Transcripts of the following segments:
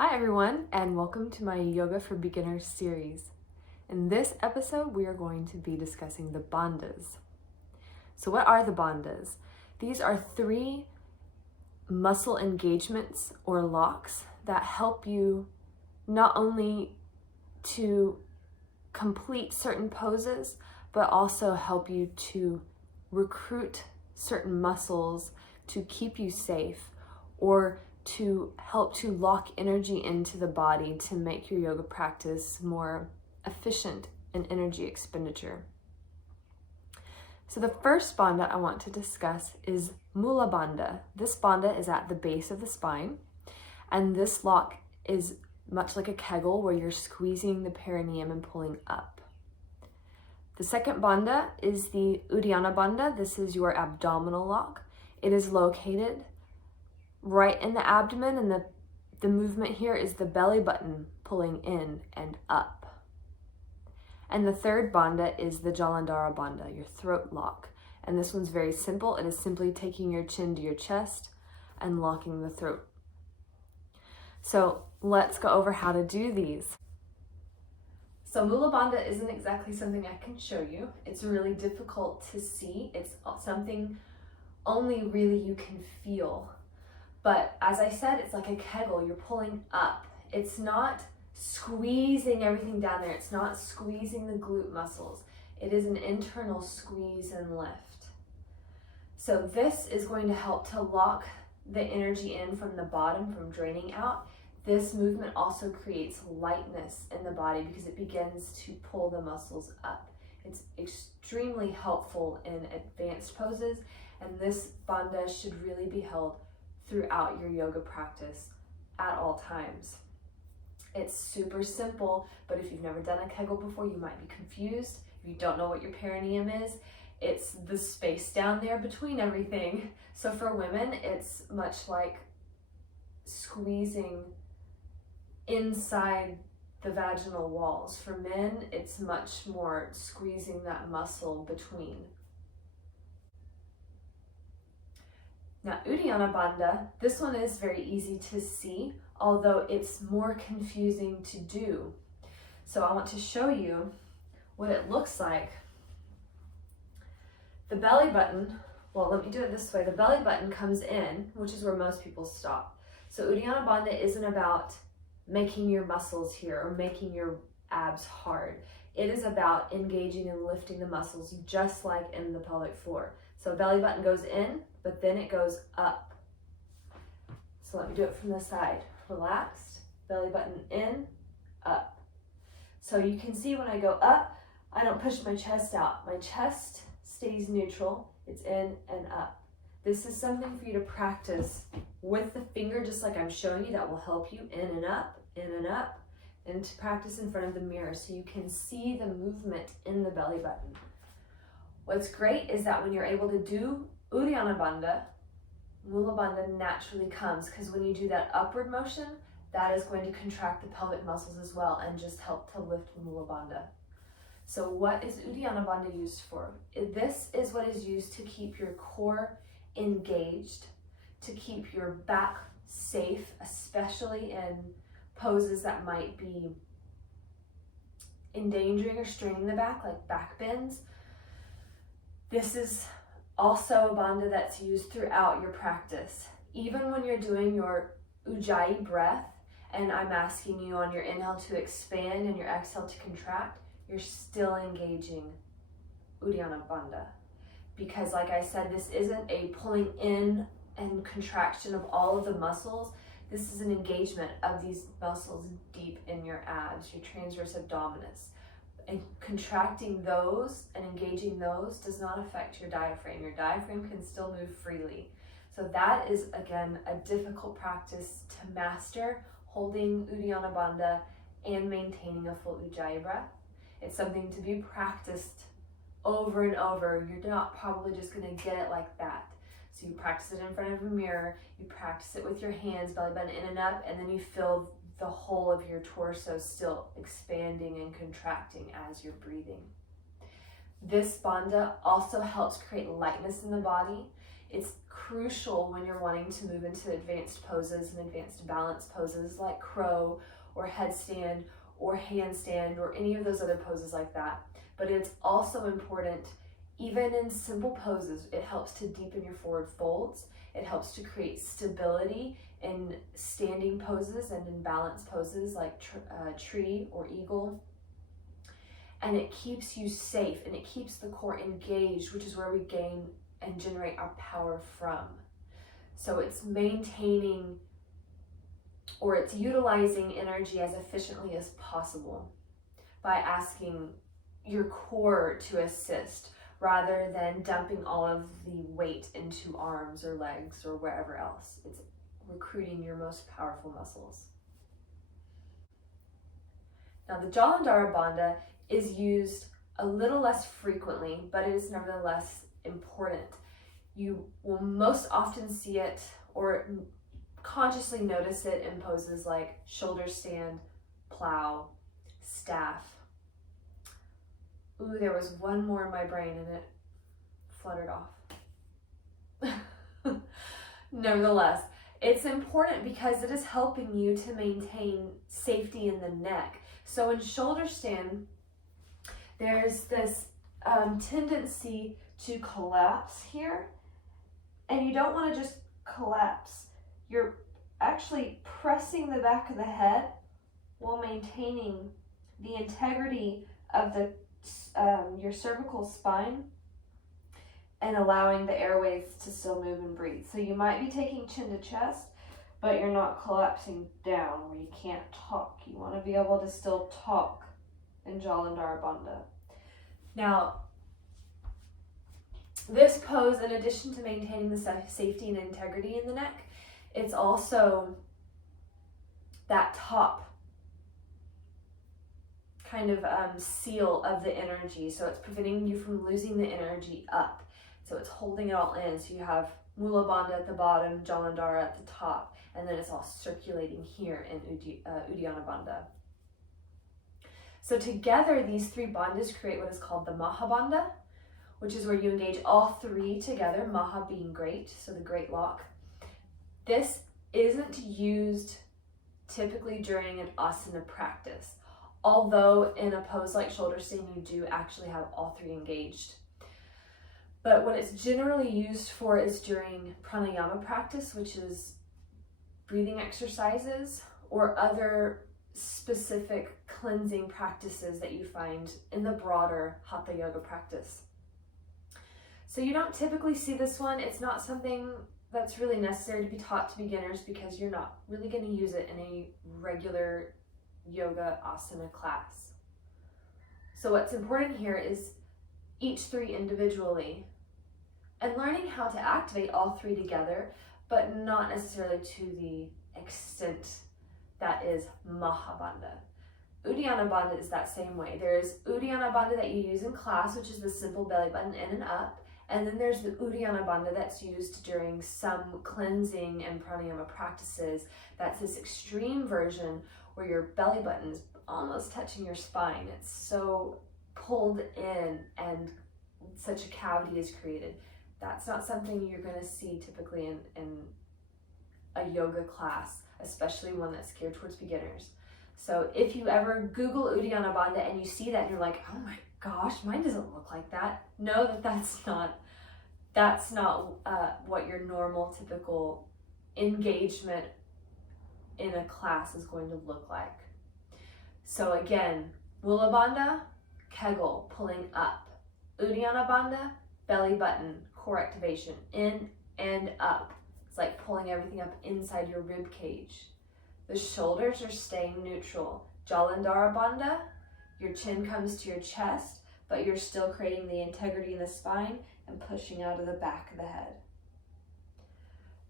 Hi everyone, and welcome to my Yoga for Beginners series. In this episode, we are going to be discussing the bandhas. So what are the bandhas? These are 3 muscle engagements or locks that help you not only to complete certain poses, but also help you to recruit certain muscles to keep you safe or to help to lock energy into the body to make your yoga practice more efficient in energy expenditure. So the first bandha I want to discuss is Mula Bandha. This bandha is at the base of the spine, and this lock is much like a kegel where you're squeezing the perineum and pulling up. The second bandha is the Uddiyana Bandha. This is your abdominal lock. It is located right in the abdomen, and the movement here is the belly button pulling in and up. And the third bandha is the Jalandhara Bandha, your throat lock. And this one's very simple. It is simply taking your chin to your chest and locking the throat. So let's go over how to do these. So Mula Bandha isn't exactly something I can show you. It's really difficult to see. It's something only really you can feel. But as I said, it's like a kegel. You're pulling up. It's not squeezing everything down there. It's not squeezing the glute muscles. It is an internal squeeze and lift. So this is going to help to lock the energy in from the bottom, from draining out. This movement also creates lightness in the body because it begins to pull the muscles up. It's extremely helpful in advanced poses, and this bandha should really be held throughout your yoga practice at all times. It's super simple, but if you've never done a kegel before, you might be confused. If you don't know what your perineum is, it's the space down there between everything. So for women, it's much like squeezing inside the vaginal walls. For men, it's much more squeezing that muscle between. Now, Uddiyana Bandha, this one is very easy to see, although it's more confusing to do. So I want to show you what it looks like. The belly button, well, let me do it this way. The belly button comes in, which is where most people stop. So Uddiyana Bandha isn't about making your muscles here or making your abs hard. It is about engaging and lifting the muscles just like in the pelvic floor. So belly button goes in, but then it goes up. So let me do it from the side. Relaxed, belly button in, up. So you can see when I go up, I don't push my chest out. My chest stays neutral. It's in and up. This is something for you to practice with the finger, just like I'm showing you. That will help you in and up, and to practice in front of the mirror so you can see the movement in the belly button. What's great is that when you're able to do Uddiyana Bandha, Mula Bandha naturally comes, because when you do that upward motion, that is going to contract the pelvic muscles as well and just help to lift Mula Bandha. So what is Uddiyana Bandha used for? This is what is used to keep your core engaged, to keep your back safe, especially in poses that might be endangering or straining the back, like back bends. This is also a bandha that's used throughout your practice. Even when you're doing your Ujjayi breath, and I'm asking you on your inhale to expand and your exhale to contract, you're still engaging Uddiyana Bandha. Because like I said, this isn't a pulling in and contraction of all of the muscles. This is an engagement of these muscles deep in your abs, your transverse abdominis. And contracting those and engaging those does not affect your diaphragm. Your diaphragm can still move freely. So that is, again, a difficult practice to master, holding Uddiyana Bandha and maintaining a full Ujjayi breath. It's something to be practiced over and over. You're not probably just going to get it like that. So you practice it in front of a mirror, you practice it with your hands, belly button in and up, and then you feel the whole of your torso still expanding and contracting as you're breathing. This bandha also helps create lightness in the body. It's crucial when you're wanting to move into advanced poses and advanced balance poses like crow or headstand or handstand or any of those other poses like that. But it's also important even in simple poses. It helps to deepen your forward folds. It helps to create stability in standing poses and in balance poses like tree or eagle. And it keeps you safe and it keeps the core engaged, which is where we gain and generate our power from. So it's maintaining, or it's utilizing energy as efficiently as possible by asking your core to assist rather than dumping all of the weight into arms or legs or wherever else. It's recruiting your most powerful muscles. Now the Jalandhara Bandha is used a little less frequently, but it is nevertheless important. You will most often see it or consciously notice it in poses like shoulder stand, plow, staff. Ooh, there was one more in my brain and it fluttered off. Nevertheless, it's important because it is helping you to maintain safety in the neck. So in shoulder stand, there's this tendency to collapse here, and you don't want to just collapse. You're actually pressing the back of the head while maintaining the integrity of the your cervical spine and allowing the airways to still move and breathe. So you might be taking chin to chest, but you're not collapsing down where you can't talk. You want to be able to still talk in Jalandhara Bandha. Now, this pose, in addition to maintaining the safety and integrity in the neck, it's also that top kind of seal of the energy. So it's preventing you from losing the energy up. So it's holding it all in. So you have Mula Bandha at the bottom, Jalandhara at the top, and then it's all circulating here in Uddiyana Bandha. So together, these three bandhas create what is called the Maha Bandha, which is where you engage all three together, Maha being great, so the great lock. This isn't used typically during an asana practice, although in a pose like shoulder stand, you do actually have all three engaged. But what it's generally used for is during pranayama practice, which is breathing exercises or other specific cleansing practices that you find in the broader Hatha Yoga practice. So you don't typically see this one. It's not something that's really necessary to be taught to beginners because you're not really going to use it in a regular yoga asana class. So what's important here is each three individually and learning how to activate all three together, but not necessarily to the extent that is Mahabandha. Uddiyana Bandha is that same way. There's Uddiyana Bandha that you use in class, which is the simple belly button in and up. And then there's the Uddiyana Bandha that's used during some cleansing and pranayama practices. That's this extreme version where your belly button is almost touching your spine. It's so pulled in and such a cavity is created. That's not something you're going to see typically in a yoga class, especially one that's geared towards beginners. So if you ever Google Uddiyana Bandha and you see that and you're like, oh my gosh, mine doesn't look like that. Know that that's not what your normal typical engagement in a class is going to look like. So again, Mula Bandha, Kegel, pulling up. Uddiyana Bandha, belly button, core activation, in and up. It's like pulling everything up inside your rib cage. The shoulders are staying neutral. Jalandhara Bandha, your chin comes to your chest, but you're still creating the integrity in the spine and pushing out of the back of the head.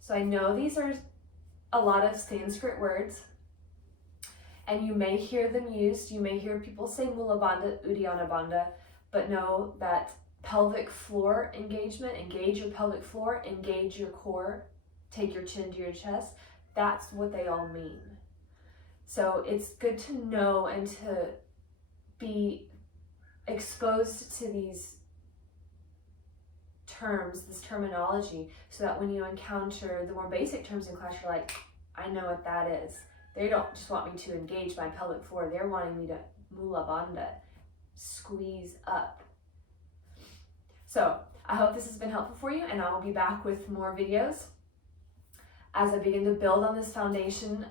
So I know these are a lot of Sanskrit words, and you may hear them used. You may hear people say Mula Bandha, Uddiyana Bandha, but know that pelvic floor engagement, engage your pelvic floor, engage your core, take your chin to your chest. That's what they all mean. So it's good to know and to be exposed to these terms, this terminology, so that when you encounter the more basic terms in class, you're like, I know what that is. They don't just want me to engage my pelvic floor, they're wanting me to mula bandha, squeeze up. So I hope this has been helpful for you, and I will be back with more videos as I begin to build on this foundation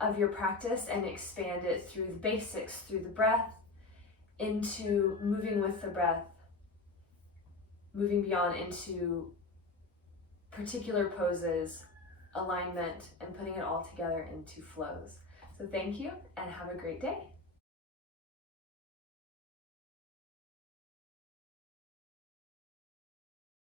of your practice and expand it through the basics, through the breath, into moving with the breath, moving beyond into particular poses, alignment, and putting it all together into flows. So thank you and have a great day.